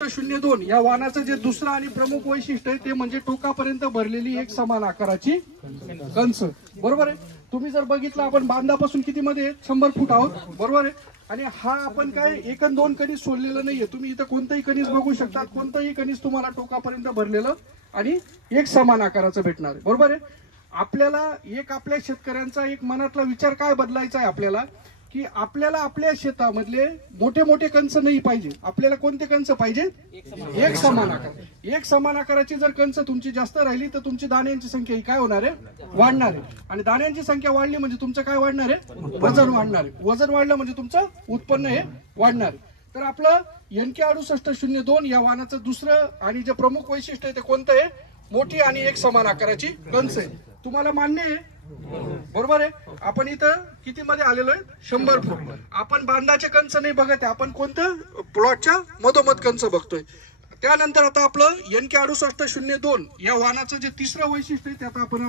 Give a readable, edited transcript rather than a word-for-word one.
02 या वाहनाचं जे दुसरं आणि प्रमुख वैशिष्ट्य आहे ते म्हणजे टोकापर्यंत भरलेली एक समान आकाराची कंस। बरोबर आहे। तुम्ही जर बघितलं आपण बांधापासून किती मध्ये 100 फूट आहोत, बरोबर आहे। आणि हा आपण काय एक आणि दोन कणीस सोडलेलं नाहीये। तुम्ही इथं कोणतंही कणीस बघू शकता, कोणतंही कणीस तुम्हाला टोकापर्यंत भरलेलं आणि एक समान आकाराचं भेटणार आहे, बरोबर आहे। आपल्याला आपल्या शेतकऱ्यांचा एक मनातला विचार काय बदलायचा आहे आपल्याला, की आपल्याला आपल्या शेतामधले मोठे मोठे कंस नाही पाहिजे। आपल्याला कोणते कंस पाहिजे? एक समान आकार। एक समान आकाराची जर कंस तुमची जास्त राहिली तर तुमची दाण्यांची संख्या ही काय होणार आहे? वाढणार आहे। आणि दाण्यांची संख्या वाढली म्हणजे तुमचं काय वाढणार आहे? वजन वाढणार आहे। वजन वाढलं म्हणजे तुमचं उत्पन्न हे वाढणार आहे। तर आपलं NK 6802 या वाहनाचं दुसरं आणि जे प्रमुख वैशिष्ट्य आहे ते कोणतं आहे? मोठी आणि एक समान आकाराची कंस आहे। तुम्हाला मान्य आहे? बरोबर आहे। आपण इथं किती मध्ये आलेलो आहे? 100 फूट। आपण बांधाचे कंस नाही बघत आहे, आपण कोणतं प्लॉटच्या मधोमध कंस बघतोय। त्यानंतर आता आपलं NK 6802 या वाहनाचं जे तिसरं वैशिष्ट्य आहे ते आता आपण